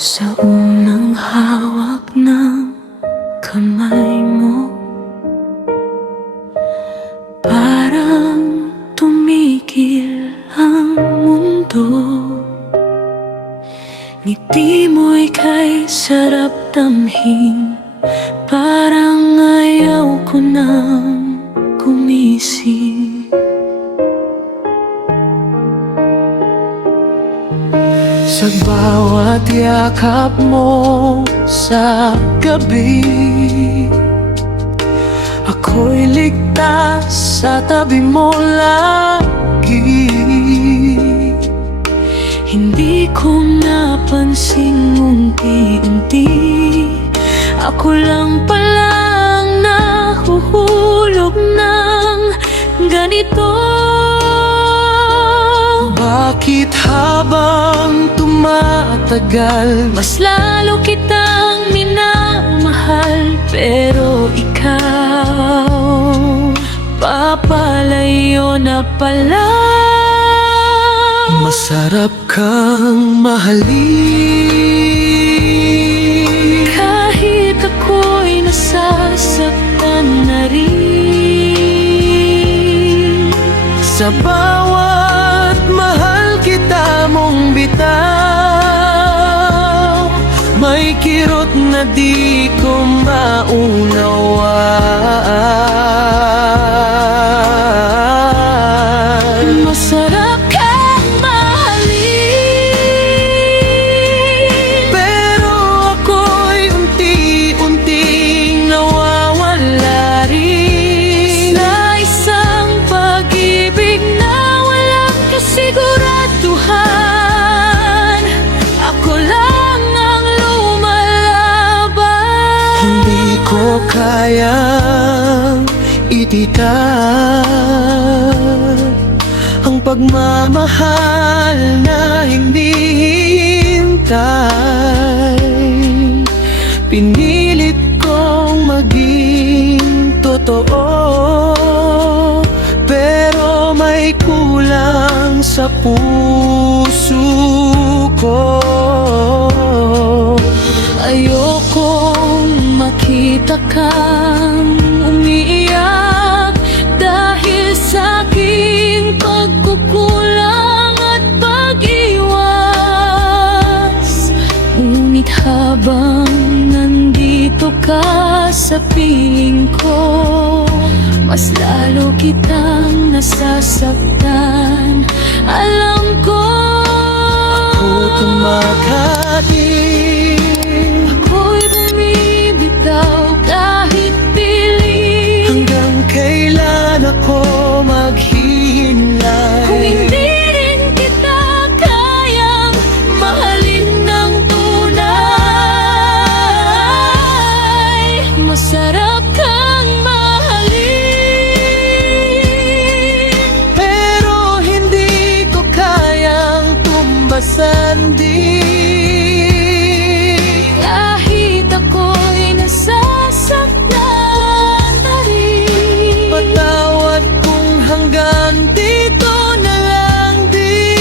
Sa unang hawak ng kamay mo, parang tumigil ang mundo. Ngiti mo'y kay sarap damhin, parang ayaw ko nang gumising. Sa bawat yakap mo sa gabi, ako'y ligtas sa tabi mo lagi. Hindi ko napansing unti-unti, ako lang palang nahuhulog ng ganito. Bakit habang tumatagal, mas lalo kitang minamahal? Pero ikaw, papalayo na pala. Masarap kang mahalin, kahit ako'y nasasaktan na rin. Sa bawat mahal kita mong bitaw, may kirot na di ko maunawaan. Masarap kang mahalin, pero ako'y unti-unting nawawala rin sa isang pag-ibig na walang kasiguraduhan. Ako lang ang lumalaban. Hindi ko kayang itiyak ang pagmamahal na hinihintay. Pinilit kong maging totoo, pero may kulang sa puso ko. Ayokong makita kang umiiyak dahil sa aking pagkukulang at pag-iwas. Ngunit habang nandito ka sa piling ko, mas lalo kitang nasasaktan. Alam ko ako tumakating, ako'y bumibitaw kahit pilit. Hanggang kailan ako maghihintay kung hindi rin kita kayang mahalin ng tunay? Masarap kang mahalin, pero hindi ko kayang tumbasan din. Kahit ako'y nasasaktan na rin, patawad kung hanggang dito na lang din.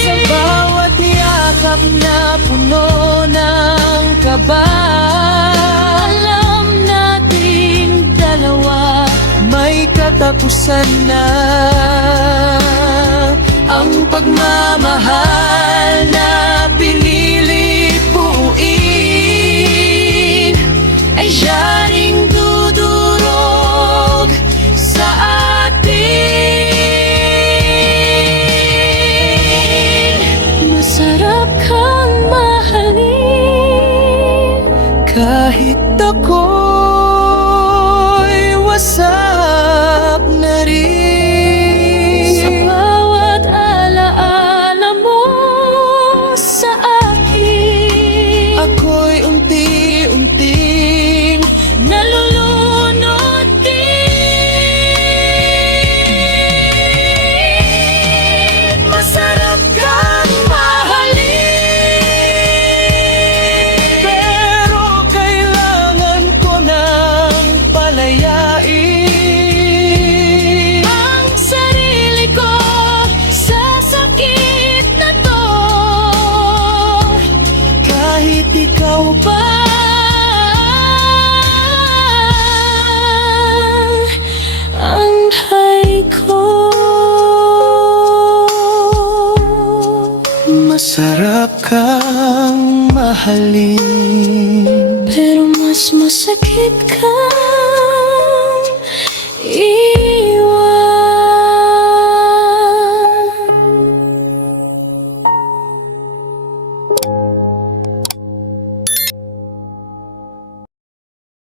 Sa bawat yakap na puno ng kaba, alam nating dalawa may katapusan na. Ang pagmamahal na pinili buuin ay siyaring dudurog sa atin. Masarap kang mahalin, kahit ako'y wasak na rin. Sa bawat alaala mo sa akin, ako'y unti-unting nalulungkot. Masarap kang mahalin, pero mas masakit kang